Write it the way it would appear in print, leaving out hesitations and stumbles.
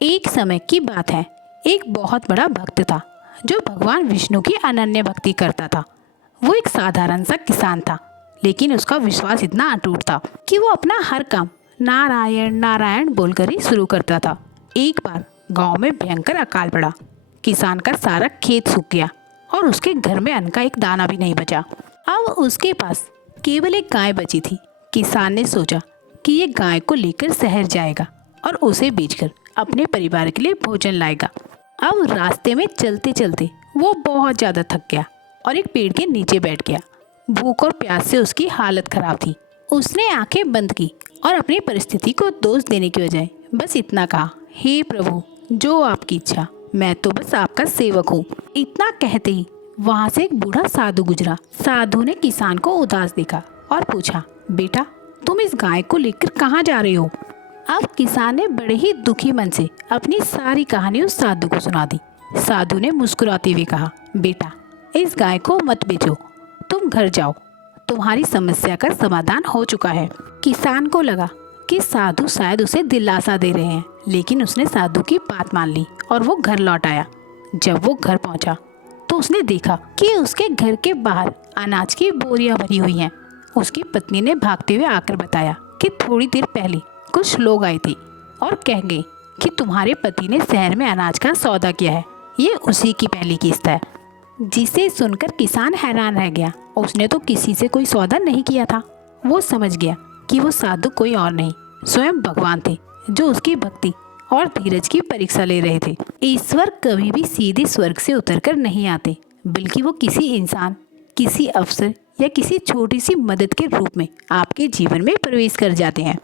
एक समय की बात है, एक बहुत बड़ा भक्त था जो भगवान विष्णु की अनन्य भक्ति करता था। वो एक साधारण सा किसान था, लेकिन उसका विश्वास इतना अटूट था कि वो अपना हर काम नारायण नारायण बोलकर ही शुरू करता था। एक बार गांव में भयंकर अकाल पड़ा। किसान का सारा खेत सूख गया और उसके घर में अन्न का एक दाना भी नहीं बचा। अब उसके पास केवल एक गाय बची थी। किसान ने सोचा कि ये गाय को लेकर शहर जाएगा और उसे बेचकर अपने परिवार के लिए भोजन लाएगा। अब रास्ते में चलते चलते वो बहुत ज़्यादा थक गया और एक पेड़ के नीचे बैठ गया। भूख और प्यास से उसकी हालत खराब थी। उसने आंखें बंद की और अपनी परिस्थिति को दोष देने की बजाय बस इतना कहा, हे प्रभु, जो आपकी इच्छा, मैं तो बस आपका सेवक हूँ। इतना कहते ही वहाँ से एक बूढ़ा साधु गुजरा। साधु ने किसान को उदास देखा और पूछा, बेटा, तुम इस गाय को लेकर कहाँ जा रहे हो? अब किसान ने बड़े ही दुखी मन से अपनी सारी कहानी उस साधु को सुना दी। साधु ने मुस्कुराते हुए कहा, बेटा, इस गाय को मत बेचो, तुम घर जाओ, तुम्हारी समस्या का समाधान हो चुका है। किसान को लगा कि साधु शायद उसे दिलासा दे रहे हैं, लेकिन उसने साधु की बात मान ली और वो घर लौट आया। जब वो घर पहुंचा तो उसने देखा कि उसके घर के बाहर अनाज की बोरियां भरी हुई हैं। उसकी पत्नी ने भागते हुए आकर बताया कि थोड़ी देर पहले कुछ लोग आए थे और कह गए कि तुम्हारे पति ने शहर में अनाज का सौदा किया है, ये उसी की पहली किस्त है। जिसे सुनकर किसान हैरान रह गया। उसने तो किसी से कोई सौदा नहीं किया था। वो समझ गया कि वो साधु कोई और नहीं, स्वयं भगवान थे, जो उसकी भक्ति और धीरज की परीक्षा ले रहे थे। ईश्वर कभी भी सीधे स्वर्ग से उतरकर नहीं आते, बल्कि वो किसी इंसान, किसी अवसर या किसी छोटी सी मदद के रूप में आपके जीवन में प्रवेश कर जाते हैं।